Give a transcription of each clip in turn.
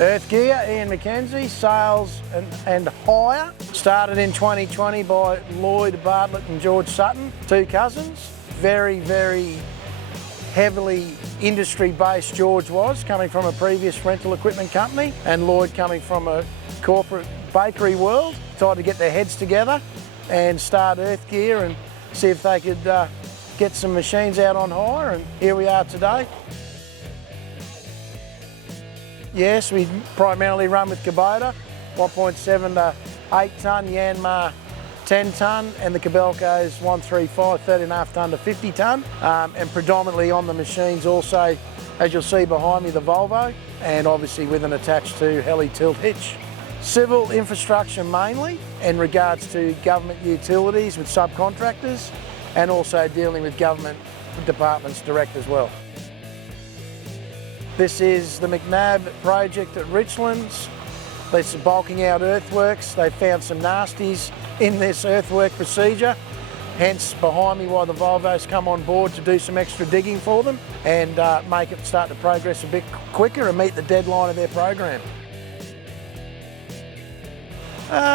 Earth Gear, Ian McKenzie, sales and hire. Started in 2020 by Lloyd Bartlett and George Sutton, two cousins. Very, very heavily industry-based George was, coming from a previous rental equipment company, and Lloyd coming from a corporate bakery world. Tried to get their heads together and start Earth Gear and see if they could get some machines out on hire, and here we are today. Yes, we primarily run with Kubota, 1.7 to 8 tonne, Yanmar 10 tonne, and the Kobelco's 135, 13.5 tonne to 50 tonne. And predominantly on the machines also, as you'll see behind me, the Volvo, and obviously with an attached to heli tilt hitch. Civil infrastructure mainly, in regards to government utilities with subcontractors, and also dealing with government departments direct as well. This is the McNab project at Richlands. This is bulking out earthworks. They found some nasties in this earthwork procedure, hence behind me why the Volvo's come on board to do some extra digging for them and make it start to progress a bit quicker and meet the deadline of their program.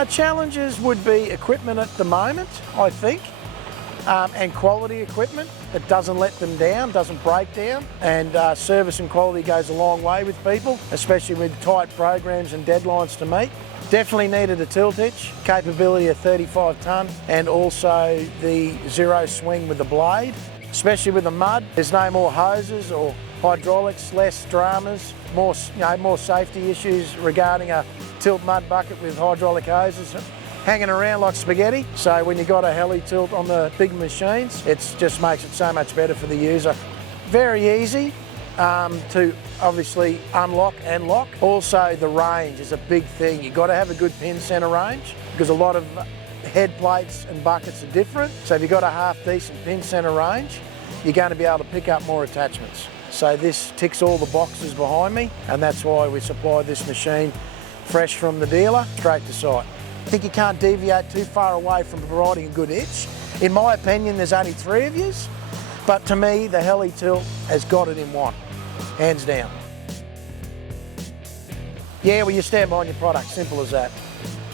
Challenges would be equipment at the moment, I think, and quality equipment that doesn't let them down, doesn't break down, and service and quality goes a long way with people, especially with tight programs and deadlines to meet. Definitely needed a tilt hitch, capability of 35 tonne, and also the zero swing with the blade. Especially with the mud, there's no more hoses or hydraulics, less dramas, more safety issues regarding a tilt mud bucket with hydraulic hoses hanging around like spaghetti. So when you've got a heli tilt on the big machines, it just makes it so much better for the user. Very easy to obviously unlock and lock. Also the range is a big thing. You've got to have a good pin center range because a lot of head plates and buckets are different. So if you've got a half decent pin center range, you're going to be able to pick up more attachments. So this ticks all the boxes behind me, and that's why we supply this machine fresh from the dealer straight to site. I think you can't deviate too far away from providing a good hitch. In my opinion, there's only 3 of yous, but to me, the heli tilt has got it in one, hands down. Yeah, well, you stand behind your product, simple as that.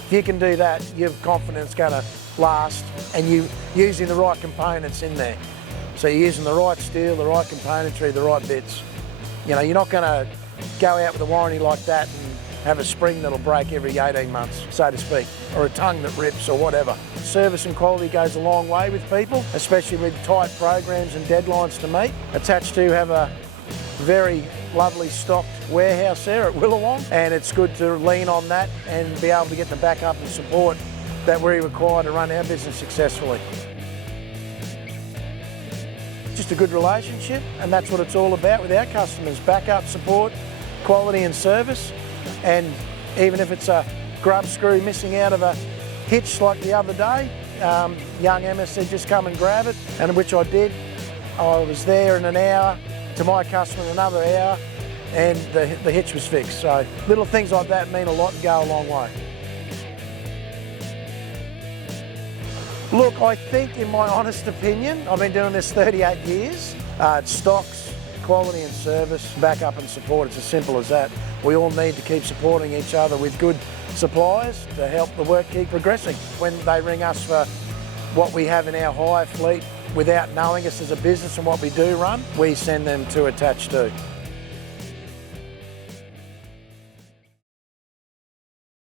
If you can do that, you're confident it's going to last, and you're using the right components in there. So you're using the right steel, the right componentry, the right bits. You know, you're not going to go out with a warranty like that and have a spring that'll break every 18 months, so to speak, or a tongue that rips or whatever. Service and quality goes a long way with people, especially with tight programs and deadlines to meet. Attached to have a very lovely stocked warehouse there at Willawong, and it's good to lean on that and be able to get the backup and support that we require to run our business successfully. Just a good relationship, and that's what it's all about with our customers: backup, support, quality and service. And even if it's a grub screw missing out of a hitch like the other day, young Emma said just come and grab it, and which I did. I was there in an hour, to my customer in another hour, and the hitch was fixed. So little things like that mean a lot and go a long way. Look, I think, in my honest opinion, I've been doing this 38 years. It's stocks, quality and service, backup and support. It's as simple as that. We all need to keep supporting each other with good suppliers to help the work keep progressing. When they ring us for what we have in our hire fleet without knowing us as a business and what we do run, we send them to attach to.